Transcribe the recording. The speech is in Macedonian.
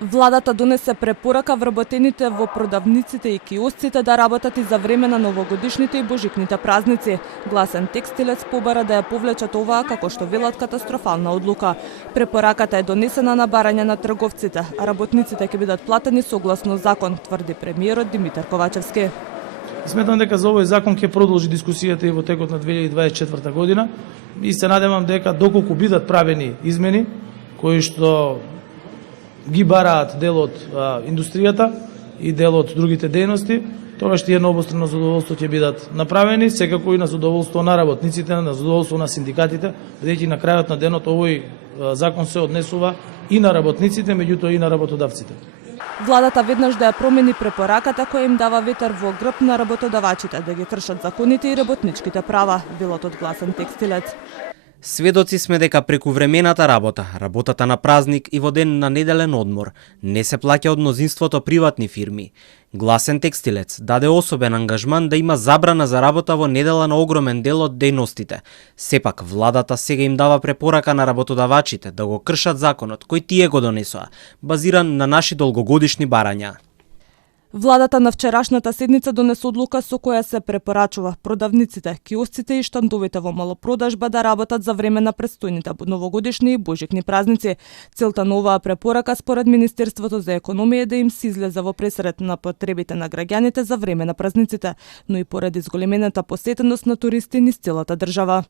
Владата донесе препорака вработените во продавниците и киосците да работат и за време на новогодишните и божикните празници. Гласен текстилец побара да ја повлечат оваа како што велат катастрофална одлука. Препораката е донесена на барање на трговците, а работниците ќе бидат платени согласно закон, тврди премиерот Димитар Ковачевски. Сметам дека за овој закон ќе продолжи дискусијата и во текот на 2024 година и се надевам дека доколку бидат правени измени кои што ги бараат дел од индустријата и дел од другите дејности, тогаш тие на обострано задоволство ќе бидат направени, секако и на задоволство на работниците, на задоволство на синдикатите, бидејќи на крајот на денот овој закон се однесува и на работниците, меѓутоа и на работодавците. Владата веднаш да ја промени препораката која им дава ветер во грб на работодавачите да ги кршат законите и работничките права, велот од Гласен текстилец. Сведоци сме дека преку времената работа, работата на празник и во ден на неделен одмор не се плаќа од мнозинството приватни фирми. Гласен текстилец даде особен ангажман да има забрана за работа во недела на огромен дел од дејностите. Сепак, владата сега им дава препорака на работодавачите да го кршат законот кој тие го донесоа, базиран на наши долгогодишни барања. Владата на вчерашната седница донесе одлука со која се препорачува продавниците, киосците и штандовите во малопродажба да работат за време на престојните новогодишни и божикни празници. Целта на оваа препорака според Министерството за економија е да им се излезе во пресред на потребите на граѓаните за време на празниците, но и поради зголемената посетеност на туристи низ целата држава.